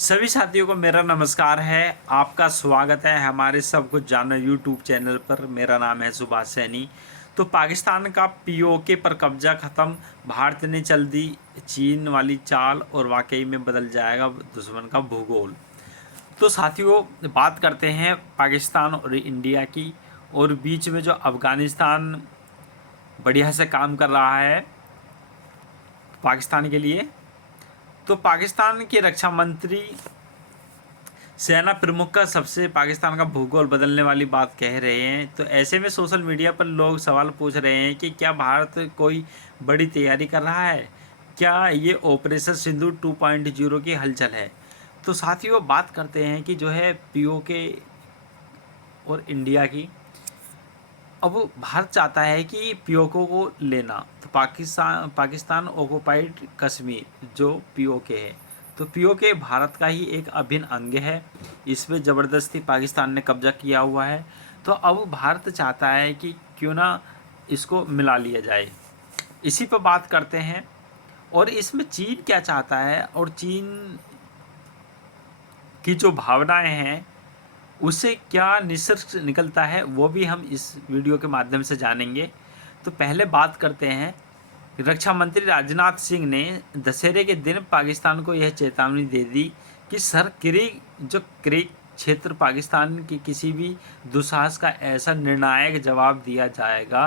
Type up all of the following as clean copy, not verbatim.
सभी साथियों को मेरा नमस्कार है। आपका स्वागत है हमारे सब कुछ जानना यूट्यूब चैनल पर। मेरा नाम है सुभाष सैनी। तो पाकिस्तान का पीओके पर कब्जा ख़त्म, भारत ने चल दी चीन वाली चाल और वाकई में बदल जाएगा दुश्मन का भूगोल। तो साथियों, बात करते हैं पाकिस्तान और इंडिया की, और बीच में जो अफ़गानिस्तान बढ़िया से काम कर रहा है पाकिस्तान के लिए। तो पाकिस्तान के रक्षा मंत्री सेना प्रमुख का सबसे पाकिस्तान का भूगोल बदलने वाली बात कह रहे हैं। तो ऐसे में सोशल मीडिया पर लोग सवाल पूछ रहे हैं कि क्या भारत कोई बड़ी तैयारी कर रहा है, क्या ये ऑपरेशन सिंधु 2.0 की हलचल है। तो साथियों, बात करते हैं कि जो है पीओके और इंडिया की। अब भारत चाहता है कि पीओके को लेना। तो पाकिस्तान ऑक्युपाइड कश्मीर जो पीओके है, तो पीओके भारत का ही एक अभिन्न अंग है। इसमें ज़बरदस्ती पाकिस्तान ने कब्जा किया हुआ है। तो अब भारत चाहता है कि क्यों ना इसको मिला लिया जाए। इसी पर बात करते हैं। और इसमें चीन क्या चाहता है और चीन की जो भावनाएं हैं उससे क्या निष्कर्ष निकलता है, वो भी हम इस वीडियो के माध्यम से जानेंगे। तो पहले बात करते हैं। रक्षा मंत्री राजनाथ सिंह ने दशहरे के दिन पाकिस्तान को यह चेतावनी दे दी कि क्रीक क्षेत्र पाकिस्तान की किसी भी दुस्साहस का ऐसा निर्णायक जवाब दिया जाएगा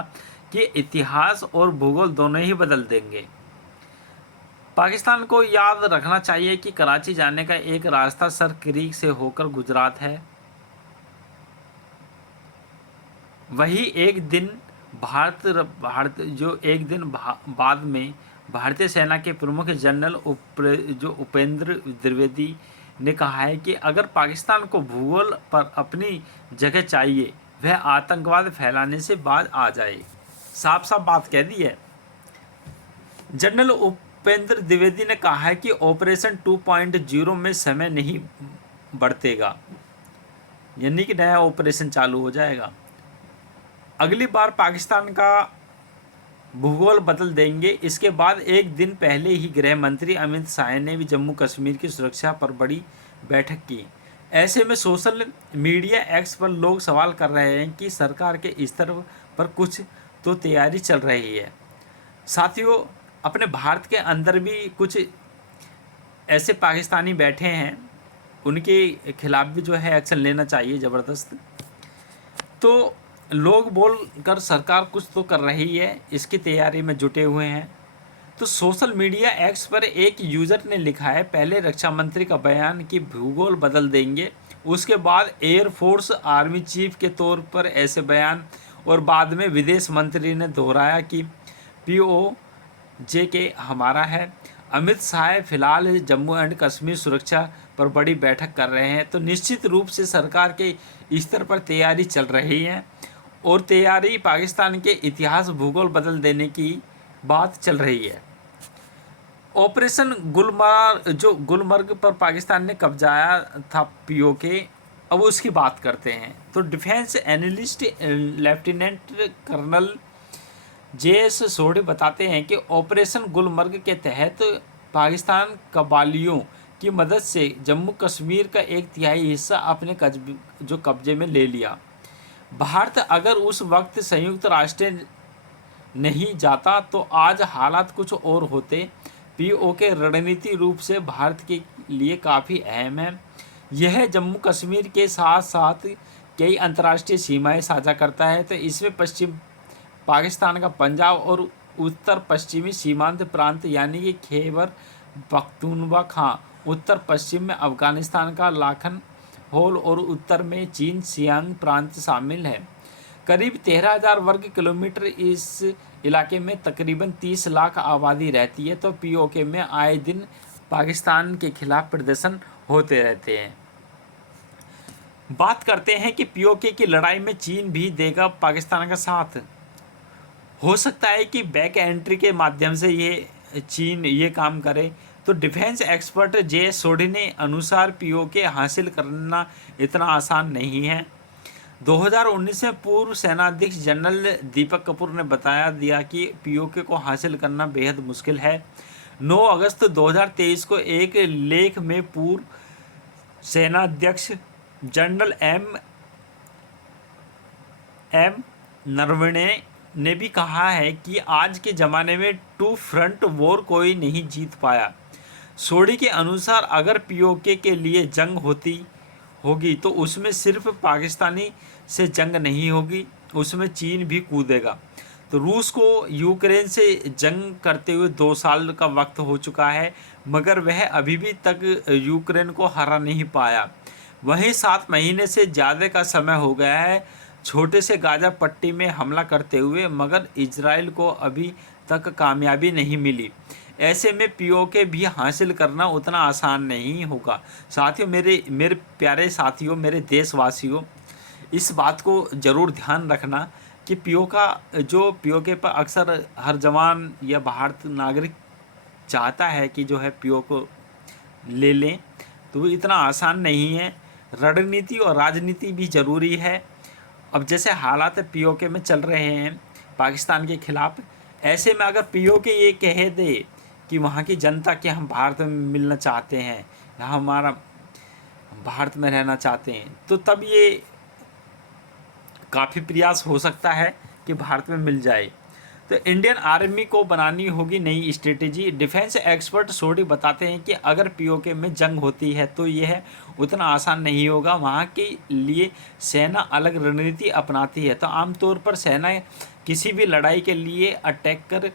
कि इतिहास और भूगोल दोनों ही बदल देंगे। पाकिस्तान को याद रखना चाहिए कि कराची जाने का एक रास्ता सर क्रीक से होकर गुजरात है। वही एक दिन बाद में भारतीय सेना के प्रमुख जनरल उपेंद्र द्विवेदी ने कहा है कि अगर पाकिस्तान को भूगोल पर अपनी जगह चाहिए, वह आतंकवाद फैलाने से बाज आ जाए। साफ साफ बात कह दी है। जनरल उपेंद्र द्विवेदी ने कहा है कि ऑपरेशन 2.0 में समय नहीं बढ़तेगा, यानी कि नया ऑपरेशन चालू हो जाएगा। अगली बार पाकिस्तान का भूगोल बदल देंगे। इसके बाद एक दिन पहले ही गृह मंत्री अमित शाह ने भी जम्मू कश्मीर की सुरक्षा पर बड़ी बैठक की। ऐसे में सोशल मीडिया एक्स पर लोग सवाल कर रहे हैं कि सरकार के स्तर पर कुछ तो तैयारी चल रही है। साथियों, अपने भारत के अंदर भी कुछ ऐसे पाकिस्तानी बैठे हैं, उनके खिलाफ भी जो है एक्शन लेना चाहिए ज़बरदस्त। तो लोग बोल कर सरकार कुछ तो कर रही है, इसकी तैयारी में जुटे हुए हैं। तो सोशल मीडिया एक्स पर एक यूज़र ने लिखा है, पहले रक्षा मंत्री का बयान कि भूगोल बदल देंगे, उसके बाद एयरफोर्स आर्मी चीफ के तौर पर ऐसे बयान, और बाद में विदेश मंत्री ने दोहराया कि पीओके हमारा है। अमित शाह फिलहाल जम्मू एंड कश्मीर सुरक्षा पर बड़ी बैठक कर रहे हैं। तो निश्चित रूप से सरकार के स्तर पर तैयारी चल रही है, और तैयारी पाकिस्तान के इतिहास भूगोल बदल देने की बात चल रही है। ऑपरेशन गुलमर्ग पर पाकिस्तान ने कब्जाया था पीओके, अब उसकी बात करते हैं। तो defence analyst lieutenant colonel JS Sodhi बताते हैं कि ऑपरेशन गुलमर्ग के तहत पाकिस्तान कबालियों की मदद से जम्मू कश्मीर का 1/3 हिस्सा अपने कब्जे में ले लिया। भारत अगर उस वक्त संयुक्त राष्ट्र नहीं जाता तो आज हालात कुछ और होते। पीओके रणनीति रूप से भारत के लिए काफ़ी अहम है। यह जम्मू कश्मीर के साथ साथ कई अंतर्राष्ट्रीय सीमाएं साझा करता है। तो इसमें पश्चिम पाकिस्तान का पंजाब और उत्तर पश्चिमी सीमांत प्रांत यानी कि खैबर पख्तूनख्वा, उत्तर पश्चिम में अफ़गानिस्तान का लाखन होल और उत्तर में चीन सियांग प्रांत शामिल है। करीब 13,000 वर्ग किलोमीटर इस इलाके में तकरीबन 30 लाख आबादी रहती है। तो पीओके में आए दिन पाकिस्तान के खिलाफ प्रदर्शन होते रहते हैं। बात करते हैं कि पीओके की लड़ाई में चीन भी देगा पाकिस्तान का साथ। हो सकता है कि बैक एंट्री के माध्यम से ये चीन ये काम करे। तो डिफेंस एक्सपर्ट जे सोढ़ी ने अनुसार पीओके हासिल करना इतना आसान नहीं है। 2019 में पूर्व सेनाध्यक्ष जनरल दीपक कपूर ने बताया दिया कि पीओके को हासिल करना बेहद मुश्किल है। 9 अगस्त 2023 को एक लेख में पूर्व सेना अध्यक्ष जनरल एम नरवणे ने भी कहा है कि आज के ज़माने में टू फ्रंट वॉर कोई नहीं जीत पाया। सोडी के अनुसार अगर पीओके के लिए जंग होगी तो उसमें सिर्फ पाकिस्तानी से जंग नहीं होगी, उसमें चीन भी कूदेगा। तो रूस को यूक्रेन से जंग करते हुए 2 साल का वक्त हो चुका है, मगर वह अभी भी तक यूक्रेन को हरा नहीं पाया। वहीं 7 महीने से ज़्यादा का समय हो गया है छोटे से गाजा पट्टी में हमला करते हुए, मगर इजराइल को अभी तक कामयाबी नहीं मिली। ऐसे में पीओके भी हासिल करना उतना आसान नहीं होगा। साथियों, मेरे प्यारे साथियों, मेरे देशवासियों, इस बात को ज़रूर ध्यान रखना कि पीओके पर अक्सर हर जवान या भारत नागरिक चाहता है कि जो है पीओके ले लें, तो वो इतना आसान नहीं है। रणनीति और राजनीति भी ज़रूरी है। अब जैसे हालात पीओके में चल रहे हैं पाकिस्तान के खिलाफ, ऐसे में अगर पीओके ये कह दे कि वहाँ की जनता कि हम भारत में मिलना चाहते हैं या हमारा भारत में रहना चाहते हैं, तो तब ये काफ़ी प्रयास हो सकता है कि भारत में मिल जाए। तो इंडियन आर्मी को बनानी होगी नई स्ट्रेटेजी। डिफेंस एक्सपर्ट सोडी बताते हैं कि अगर पीओके में जंग होती है तो यह उतना आसान नहीं होगा। वहाँ के लिए सेना अलग रणनीति अपनाती है। तो आमतौर पर सेना किसी भी लड़ाई के लिए अटैकर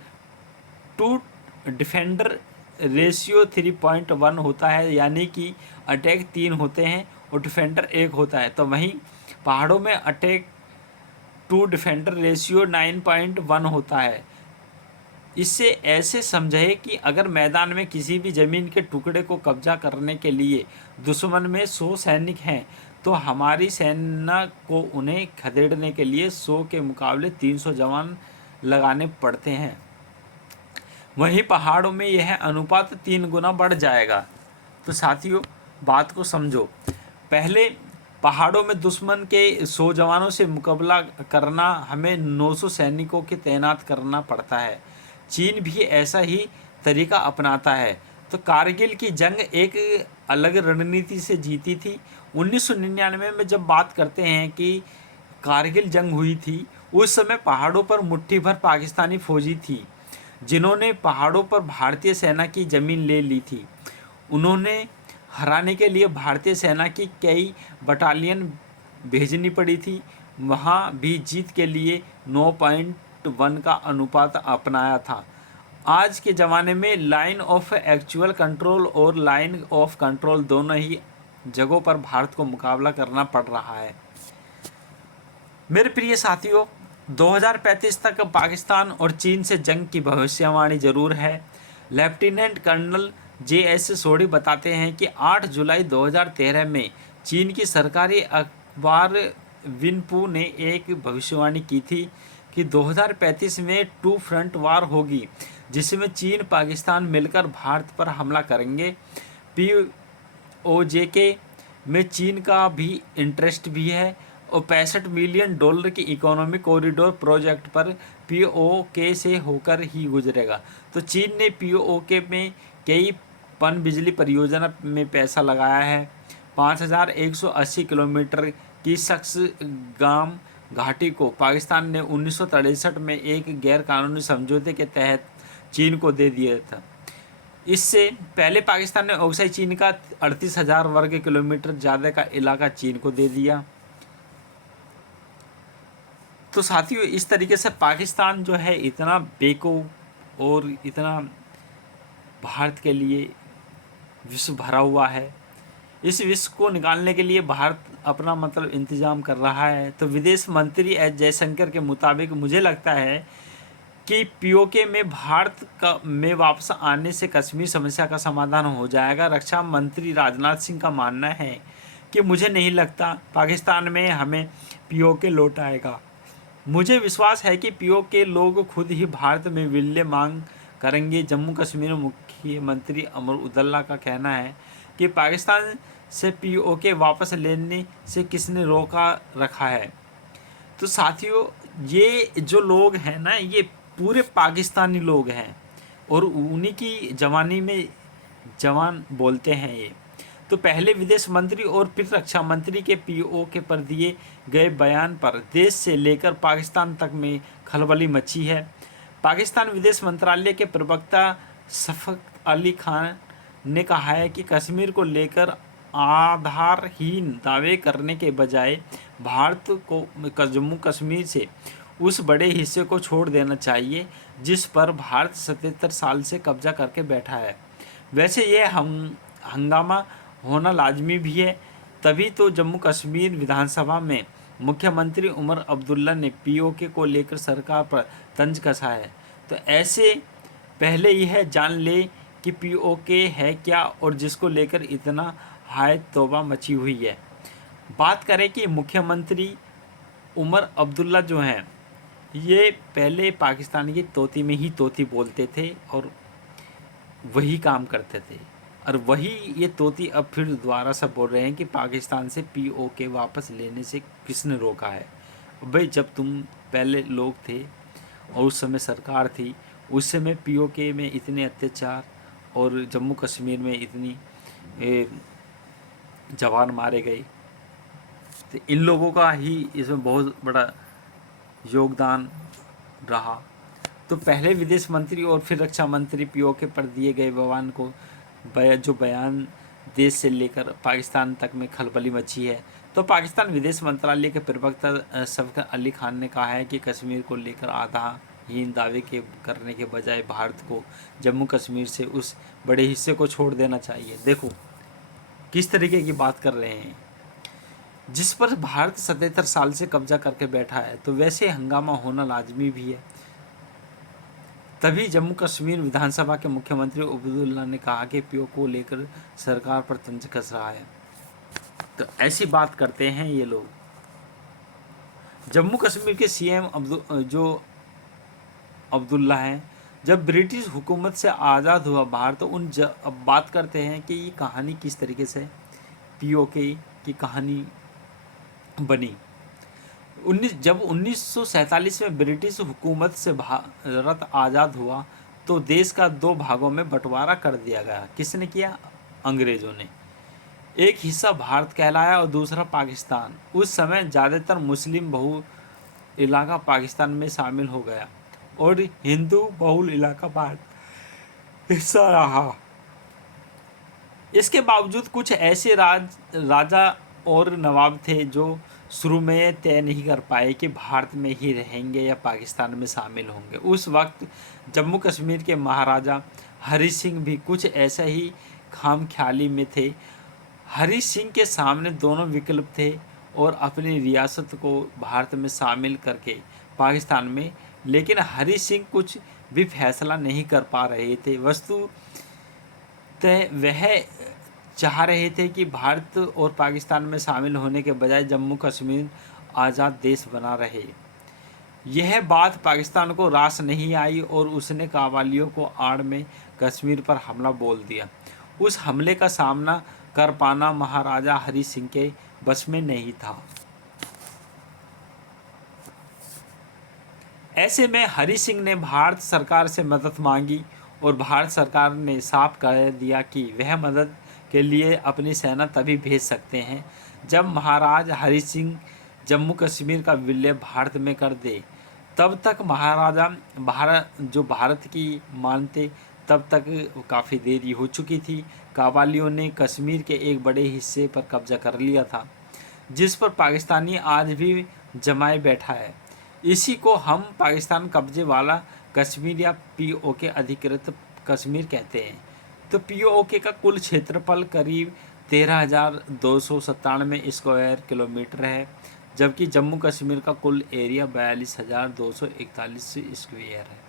टू डिफेंडर रेशियो 3.1 होता है, यानी कि अटैक 3 होते हैं और डिफेंडर 1 होता है। तो वहीं पहाड़ों में अटैक टू डिफेंडर रेशियो 9.1 होता है। इससे ऐसे समझे कि अगर मैदान में किसी भी ज़मीन के टुकड़े को कब्जा करने के लिए दुश्मन में 100 सैनिक हैं, तो हमारी सेना को उन्हें खदेड़ने के लिए 100 के मुकाबले 300 जवान लगाने पड़ते हैं। वहीं पहाड़ों में यह अनुपात 3 गुना बढ़ जाएगा। तो साथियों, बात को समझो। पहले पहाड़ों में दुश्मन के 100 जवानों से मुकाबला करना हमें 900 सैनिकों के तैनात करना पड़ता है। चीन भी ऐसा ही तरीका अपनाता है। तो कारगिल की जंग एक अलग रणनीति से जीती थी। 1999 में जब बात करते हैं कि कारगिल जंग हुई थी, उस समय पहाड़ों पर मुट्ठी भर पाकिस्तानी फौजी थी जिन्होंने पहाड़ों पर भारतीय सेना की ज़मीन ले ली थी। उन्होंने हराने के लिए भारतीय सेना की कई बटालियन भेजनी पड़ी थी। वहाँ भी जीत के लिए 9.1 का अनुपात अपनाया था। आज के ज़माने में लाइन ऑफ एक्चुअल कंट्रोल और लाइन ऑफ कंट्रोल दोनों ही जगहों पर भारत को मुकाबला करना पड़ रहा है। मेरे प्रिय साथियों, 2035 तक पाकिस्तान और चीन से जंग की भविष्यवाणी ज़रूर है। लेफ्टिनेंट कर्नल JS सोडी बताते हैं कि 8 जुलाई 2013 में चीन की सरकारी अखबार विनपू ने एक भविष्यवाणी की थी कि 2035 में 2 फ्रंट वार होगी, जिसमें चीन पाकिस्तान मिलकर भारत पर हमला करेंगे। POJK में चीन का भी इंटरेस्ट भी है और $65 मिलियन की इकोनॉमिक कॉरिडोर प्रोजेक्ट पर POK से होकर ही गुजरेगा। तो चीन ने POK में कई पनबिजली परियोजना में पैसा लगाया है। 5180 किलोमीटर की सक्सगाम घाटी को पाकिस्तान ने 1963 में एक गैरकानूनी समझौते के तहत चीन को दे दिया था। इससे पहले पाकिस्तान ने ऑक्साई चीन का 38,000 वर्ग किलोमीटर ज़्यादा का इलाका चीन को दे दिया। तो साथियों, इस तरीके से पाकिस्तान जो है इतना बेवकूफ़ और इतना भारत के लिए विश्व भरा हुआ है। इस विश्व को निकालने के लिए भारत अपना इंतज़ाम कर रहा है। तो विदेश मंत्री एस जयशंकर के मुताबिक मुझे लगता है कि POK में भारत में वापस आने से कश्मीर समस्या का समाधान हो जाएगा। रक्षा मंत्री राजनाथ सिंह का मानना है कि मुझे नहीं लगता पाकिस्तान में हमें POK लौट आएगा। मुझे विश्वास है कि POK लोग खुद ही भारत में विलय मांग करेंगे। जम्मू कश्मीर मुख्यमंत्री अमर उदल्ला का कहना है कि पाकिस्तान से POK वापस लेने से किसने रोका रखा है। तो साथियों, ये जो लोग हैं ना, ये पूरे पाकिस्तानी लोग हैं और उन्हीं की जवानी में जवान बोलते हैं ये। तो पहले विदेश मंत्री और फिर रक्षा मंत्री के पीओके पर दिए गए बयान पर देश से लेकर पाकिस्तान तक में खलबली मची है। पाकिस्तान विदेश मंत्रालय के प्रवक्ता शफकत अली खान ने कहा है कि कश्मीर को लेकर आधारहीन दावे करने के बजाय भारत को जम्मू कश्मीर से उस बड़े हिस्से को छोड़ देना चाहिए जिस पर भारत 77 साल से कब्जा करके बैठा है। वैसे यह हंगामा होना लाजमी भी है, तभी तो जम्मू कश्मीर विधानसभा में मुख्यमंत्री उमर अब्दुल्ला ने पीओके को लेकर सरकार पर तंज कसा है। तो ऐसे पहले यह जान ले कि पीओके है क्या और जिसको लेकर इतना हाय तौबा मची हुई है। बात करें कि मुख्यमंत्री उमर अब्दुल्ला जो हैं ये पहले पाकिस्तान की तोती में ही तोती बोलते थे और वही काम करते थे, और वही ये तोती अब फिर दोबारा से बोल रहे हैं कि पाकिस्तान से पीओके वापस लेने से किसने रोका है। भाई जब तुम पहले लोग थे और उस समय सरकार थी, उस समय पीओके में इतने अत्याचार और जम्मू कश्मीर में इतनी जवान मारे गए, तो इन लोगों का ही इसमें बहुत बड़ा योगदान रहा। तो पहले विदेश मंत्री और फिर रक्षा मंत्री पीओके पर दिए गए बयान को जो बयान देश से लेकर पाकिस्तान तक में खलबली मची है। तो पाकिस्तान विदेश मंत्रालय के प्रवक्ता शफकत अली खान ने कहा है कि कश्मीर को लेकर आधारहीन दावे के करने के बजाय भारत को जम्मू कश्मीर से उस बड़े हिस्से को छोड़ देना चाहिए। देखो किस तरीके की बात कर रहे हैं, जिस पर भारत 77 साल से कब्जा करके बैठा है, तो वैसे हंगामा होना लाजमी भी है। तभी जम्मू कश्मीर विधानसभा के मुख्यमंत्री अब्दुल्ला ने कहा कि पीओके को लेकर सरकार पर तंज कस रहा है। तो ऐसी बात करते हैं ये लोग। जम्मू कश्मीर के सीएम जो अब्दुल्ला हैं, जब ब्रिटिश हुकूमत से आज़ाद हुआ भारत, तो अब बात करते हैं कि ये कहानी किस तरीके से पीओके की कहानी बनी। जब 1947 में ब्रिटिश हुकूमत से भारत आज़ाद हुआ तो देश का दो भागों में बंटवारा कर दिया गया। किसने किया? अंग्रेज़ों ने। एक हिस्सा भारत कहलाया और दूसरा पाकिस्तान। उस समय ज़्यादातर मुस्लिम बहुल इलाका पाकिस्तान में शामिल हो गया और हिंदू बहुल इलाका भारत हिस्सा रहा। इसके बावजूद कुछ ऐसे राजा और नवाब थे जो शुरू में तय नहीं कर पाए कि भारत में ही रहेंगे या पाकिस्तान में शामिल होंगे। उस वक्त जम्मू कश्मीर के महाराजा हरी सिंह भी कुछ ऐसा ही खामख्याली में थे। हरी सिंह के सामने दोनों विकल्प थे और अपनी रियासत को भारत में शामिल करके पाकिस्तान में, लेकिन हरी सिंह कुछ भी फैसला नहीं कर पा रहे थे। वस्तुतः वह चाह रहे थे कि भारत और पाकिस्तान में शामिल होने के बजाय जम्मू कश्मीर आज़ाद देश बना रहे। यह बात पाकिस्तान को रास नहीं आई और उसने काबालियों को आड़ में कश्मीर पर हमला बोल दिया। उस हमले का सामना कर पाना महाराजा हरी सिंह के बस में नहीं था। ऐसे में हरी सिंह ने भारत सरकार से मदद मांगी और भारत सरकार ने साफ कर दिया कि वह मदद के लिए अपनी सेना तभी भेज सकते हैं जब महाराज हरी सिंह जम्मू कश्मीर का विलय भारत में कर दे। तब तक महाराजा भारत की मानते तब तक काफ़ी देरी हो चुकी थी। काबालियों ने कश्मीर के एक बड़े हिस्से पर कब्जा कर लिया था जिस पर पाकिस्तानी आज भी जमाए बैठा है। इसी को हम पाकिस्तान कब्जे वाला कश्मीर या पीओके अधिकृत कश्मीर कहते हैं। तो पीओके का कुल क्षेत्रफल करीब 13,297 स्क्वायर किलोमीटर है, जबकि जम्मू कश्मीर का कुल एरिया 42,241 स्क्वायर है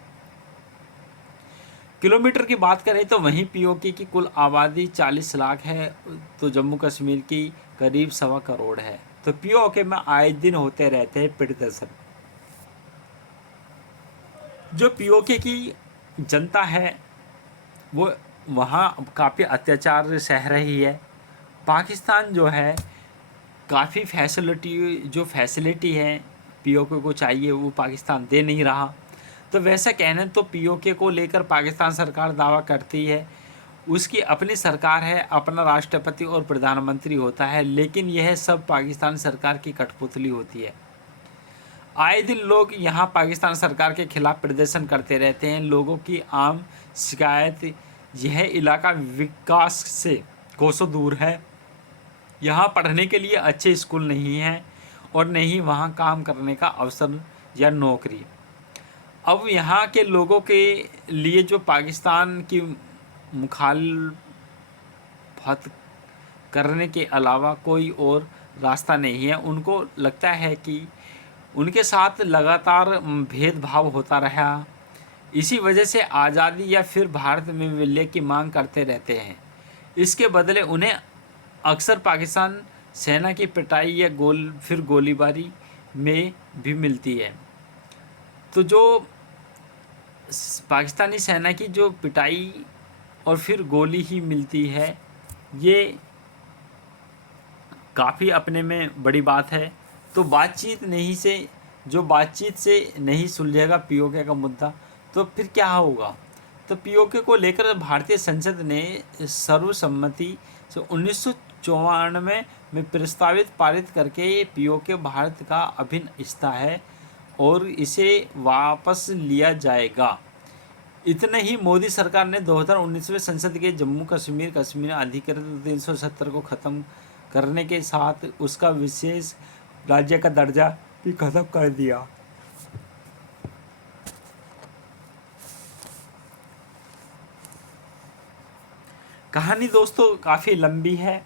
किलोमीटर की बात करें तो वहीं पीओके की कुल आबादी 40 लाख है, तो जम्मू कश्मीर की करीब 1.25 करोड़ है। तो पीओके में आए दिन होते रहते हैं प्रदर्शन। जो पीओके की जनता है वो वहाँ काफ़ी अत्याचार सह रही है। पाकिस्तान जो है काफ़ी फैसिलिटी है पीओके को चाहिए वो पाकिस्तान दे नहीं रहा। तो वैसा कहने तो पीओके को लेकर पाकिस्तान सरकार दावा करती है उसकी अपनी सरकार है, अपना राष्ट्रपति और प्रधानमंत्री होता है, लेकिन यह सब पाकिस्तान सरकार की कठपुतली होती है। आए दिन लोग यहाँ पाकिस्तान सरकार के खिलाफ प्रदर्शन करते रहते हैं। लोगों की आम शिकायत यह इलाका विकास से कोसों दूर है, यहाँ पढ़ने के लिए अच्छे स्कूल नहीं हैं और न ही वहाँ काम करने का अवसर या नौकरी। अब यहाँ के लोगों के लिए जो पाकिस्तान की मुखालफत करने के अलावा कोई और रास्ता नहीं है। उनको लगता है कि उनके साथ लगातार भेदभाव होता रहा, इसी वजह से आज़ादी या फिर भारत में विलय की मांग करते रहते हैं। इसके बदले उन्हें अक्सर पाकिस्तान सेना की पिटाई या फिर गोलीबारी में भी मिलती है। तो जो पाकिस्तानी सेना की जो पिटाई और फिर गोली ही मिलती है, ये काफ़ी अपने में बड़ी बात है। तो बातचीत से नहीं सुलझेगा पीओके का मुद्दा, तो फिर क्या होगा? तो पीओके को लेकर भारतीय संसद ने सर्वसम्मति से 1994 में प्रस्तावित पारित करके ये पीओके भारत का अभिन्न हिस्सा है और इसे वापस लिया जाएगा। इतना ही मोदी सरकार ने 2019 में संसद के जम्मू कश्मीर अधिकृत 370 को ख़त्म करने के साथ उसका विशेष राज्य का दर्जा भी ख़त्म कर दिया। कहानी दोस्तों काफ़ी लंबी है।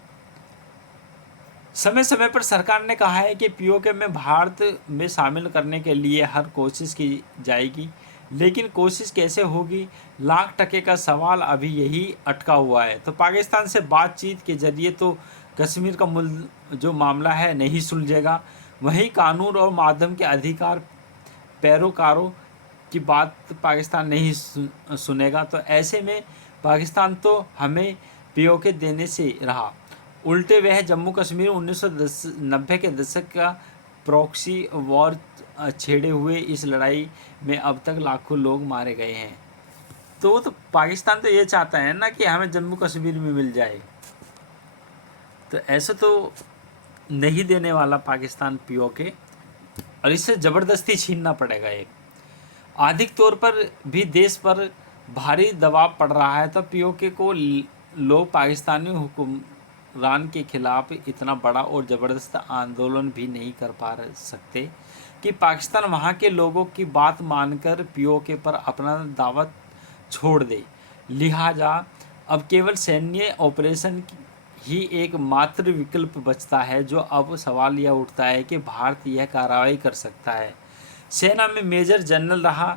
समय समय पर सरकार ने कहा है कि पीओके में भारत में शामिल करने के लिए हर कोशिश की जाएगी, लेकिन कोशिश कैसे होगी, लाख टके का सवाल अभी यही अटका हुआ है। तो पाकिस्तान से बातचीत के जरिए तो कश्मीर का जो मामला है नहीं सुलझेगा, वहीं कानून और माध्यम के अधिकार पैरोकारों की बात पाकिस्तान नहीं सुनेगा। तो ऐसे में पाकिस्तान तो हमें पीओके देने से रहा, उल्टे वह जम्मू कश्मीर 1990 के दशक का प्रॉक्सी वॉर छेड़े हुए इस लड़ाई में अब तक लाखों लोग मारे गए हैं। तो पाकिस्तान तो ये चाहता है ना कि हमें जम्मू कश्मीर में मिल जाए, तो ऐसे तो नहीं देने वाला पाकिस्तान पीओके, और इससे ज़बरदस्ती छीनना पड़ेगा। एक आर्थिक तौर पर भी देश पर भारी दबाव पड़ रहा है। तो पीओके को लोग पाकिस्तानी हुक्मरान के खिलाफ इतना बड़ा और ज़बरदस्त आंदोलन भी नहीं कर पा सकते कि पाकिस्तान वहाँ के लोगों की बात मानकर पीओके पर अपना दावा छोड़ दे। लिहाजा अब केवल सैन्य ऑपरेशन ही एक मात्र विकल्प बचता है। जो अब सवाल यह उठता है कि भारत यह कार्रवाई कर सकता है। सेना में मेजर जनरल रहा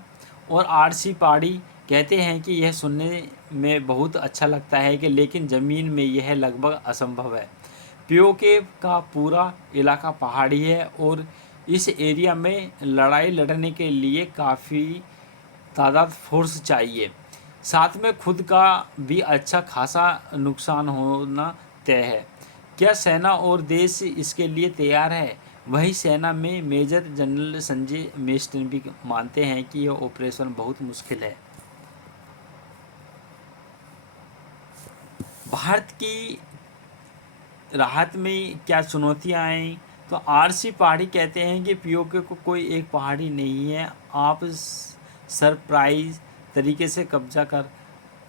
और आरसी पाड़ी कहते हैं कि यह सुनने में बहुत अच्छा लगता है कि लेकिन ज़मीन में यह लगभग असंभव है। पीओके का पूरा इलाका पहाड़ी है और इस एरिया में लड़ाई लड़ने के लिए काफ़ी तादाद फोर्स चाहिए, साथ में खुद का भी अच्छा खासा नुकसान होना तय है। क्या सेना और देश इसके लिए तैयार है? वहीं सेना में मेजर जनरल संजय मेस्टन भी मानते हैं कि यह ऑपरेशन बहुत मुश्किल है। भारत की राहत में क्या चुनौतियां आई? तो आरसी पहाड़ी कहते हैं कि पीओके को कोई एक पहाड़ी नहीं है, आप सरप्राइज तरीके से कब्जा कर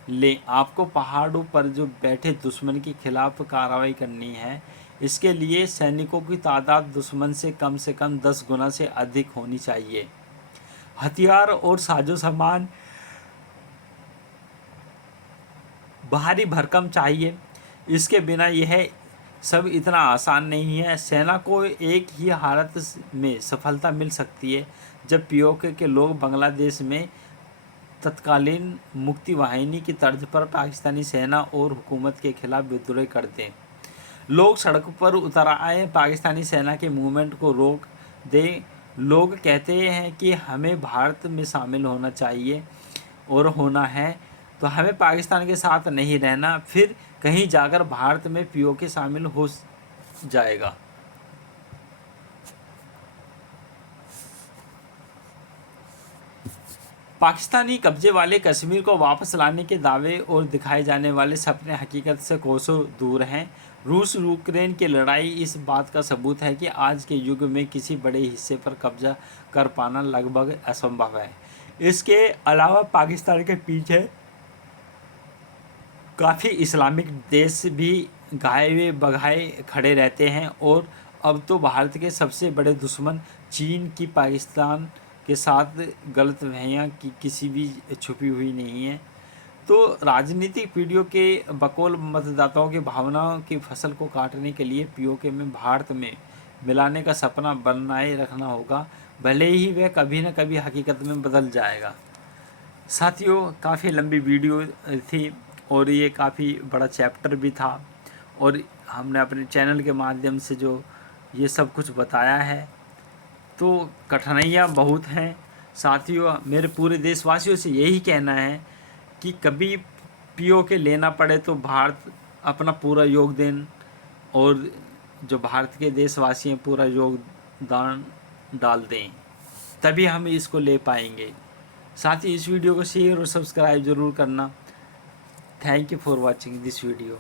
ले। आपको पहाड़ों पर जो बैठे दुश्मन के खिलाफ कार्रवाई करनी है। इसके लिए सैनिकों की तादाद दुश्मन से कम 10 गुना से अधिक होनी चाहिए। हथियार और साजो सामान भारी भरकम चाहिए। इसके बिना यह सब इतना आसान नहीं है। सेना को एक ही हालत में सफलता मिल सकती है जब पीओके के लोग बांग्लादेश में तत्कालीन मुक्ति वाहिनी की तर्ज पर पाकिस्तानी सेना और हुकूमत के खिलाफ विद्रोह कर दें। लोग सड़कों पर उतर आए, पाकिस्तानी सेना के मूवमेंट को रोक दें। लोग कहते हैं कि हमें भारत में शामिल होना चाहिए और होना है, तो हमें पाकिस्तान के साथ नहीं रहना। फिर कहीं जाकर भारत में पीओके शामिल हो जाएगा। पाकिस्तानी कब्जे वाले कश्मीर को वापस लाने के दावे और दिखाए जाने वाले सपने हकीकत से कोसों दूर हैं। रूस यूक्रेन की लड़ाई इस बात का सबूत है कि आज के युग में किसी बड़े हिस्से पर कब्जा कर पाना लगभग असंभव है। इसके अलावा पाकिस्तान के पीछे काफ़ी इस्लामिक देश भी गाए बगाए खड़े रहते हैं और अब तो भारत के सबसे बड़े दुश्मन चीन की पाकिस्तान के साथ गलतफहमियां की किसी भी छुपी हुई नहीं है। तो राजनीतिक पीढ़ियों के बकौल मतदाताओं की भावनाओं की फसल को काटने के लिए पीओके में भारत में मिलाने का सपना बनाए रखना होगा, भले ही वह कभी न कभी हकीकत में बदल जाएगा। साथियों, काफ़ी लंबी वीडियो थी और ये काफ़ी बड़ा चैप्टर भी था और हमने अपने चैनल के माध्यम से जो ये सब कुछ बताया है, तो कठिनाइयाँ बहुत हैं। साथियों, मेरे पूरे देशवासियों से यही कहना है कि कभी पीओके लेना पड़े तो भारत अपना पूरा योगदान और जो भारत के देशवासी हैं पूरा योगदान डाल दें, तभी हम इसको ले पाएंगे। साथ ही इस वीडियो को शेयर और सब्सक्राइब ज़रूर करना। Thank you for watching this video.